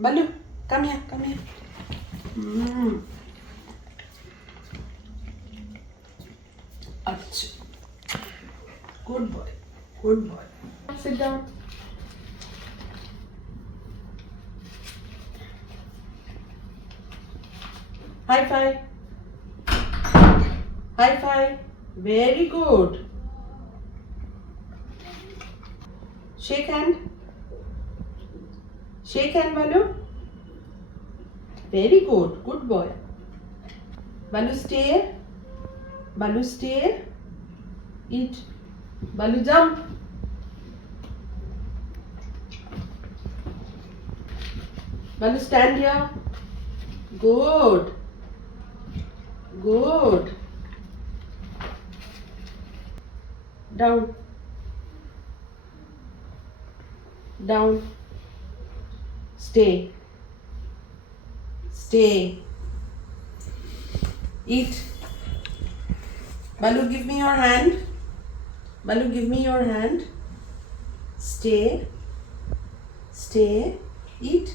Balu, come here, come here. Achha. Good boy, good boy. Sit down. High five. High five. Very good. Shake hand. Shake hand, Balu. Very good. Good boy. Balu, stay. Balu, stay. Eat. Balu, jump. Balu, stand here. Good. Good. Down. Down. Stay. Stay. Eat. Balu, give me your hand. Balu, give me your hand. Stay. Stay. Eat.